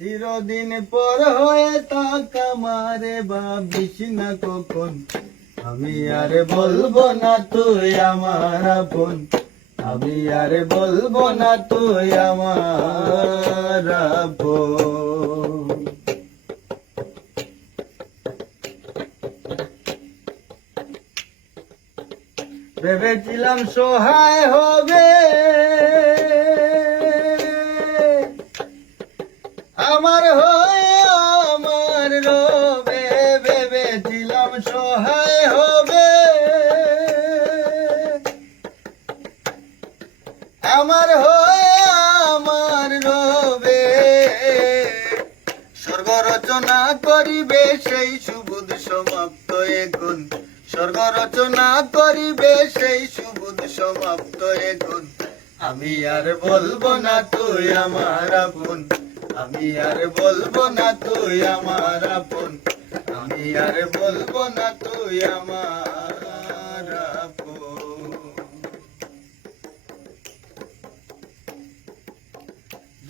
চিরদিন পর হয়ে তাক আমারে ভাবিস না কখন, আমি আর বলবো না তুই আমার আপন, আমি আর বলবো না তুই আমার আপন। ভেবেছিলাম সহায় হবে আমার হয়ে আমার রবে, ভেবেছিলাম সহায় হবে আমার হয়ে আমার রবে, স্বর্গ রচনা করিবে সেই সুবোধ সমাপ্ত এখন, স্বর্গ রচনা করিবে সেই সুবোধ সমাপ্ত এখন, আমি আর বলবো না তুই আমার আপন, আমি আর বলবো না তুই আমার আপন, আমি আর বলবো না তুই আমার আপন।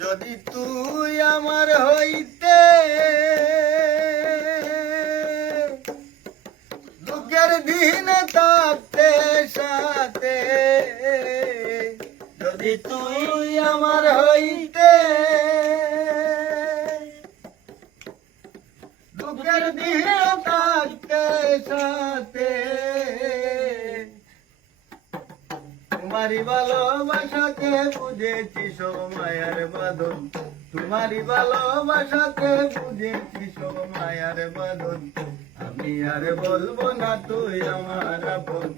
যদি তুই আমার হইতে দুঃখের দিন থাকতে সাথে, যদি তুই আমার হইতে দুঃখের দিন থাকতে সাথে, তোমারি ভালোবাসাকে বুঝেছি সময়ের বাঁধন, তোমারি ভালোবাসাকে বুঝেছি সময়ের বাঁধন, আমি আর বলবো না তুই আমার আপন,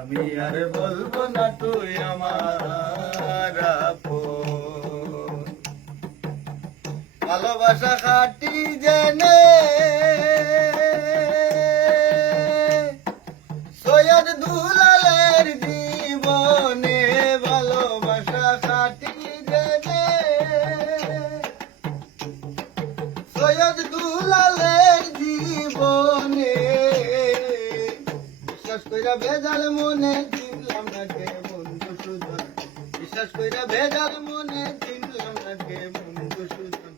আমি আর বলবো না তুই আমার আপন। ভালোবাসা খাটি জেনে সৈয়দ দুলালের জীবনে, ভালোবাসা খাটি জেনে সৈয়দ দুলালের জীবনে, বিশ্বাস কইরা ভেজাল মনে চিনলাম না কে বন্ধু সুজন, বিশ্বাস কইরা ভেজাল মনে চিনলাম না কে বন্ধু সুজন,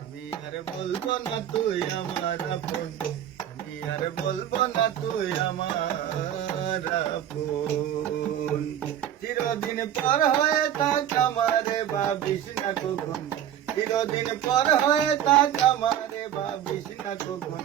আমি আর বলবো না তুই আমার আপন, আমি আর বলবো না তুই আমার আপন। চিরদিন পর হয়ে থাক আমারে ভাবিস না কখন, চিরদিন পর হয়ে থাক আমারে ভাবিস না কখন,